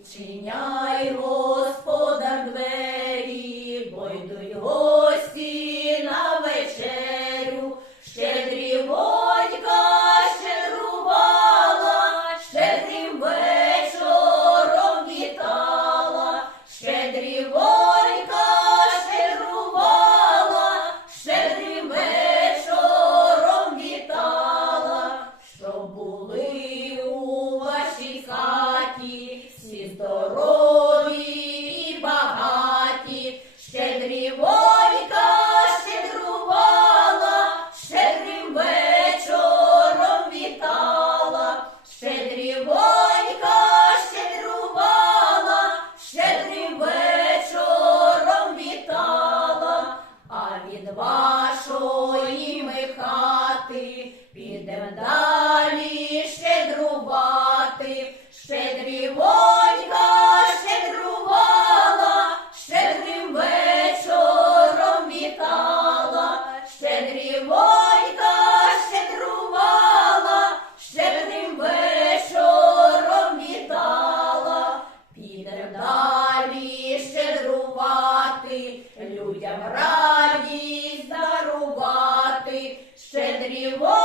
Відчиняй, господар, Mary, whoa. людям радість дарувати, щедріво.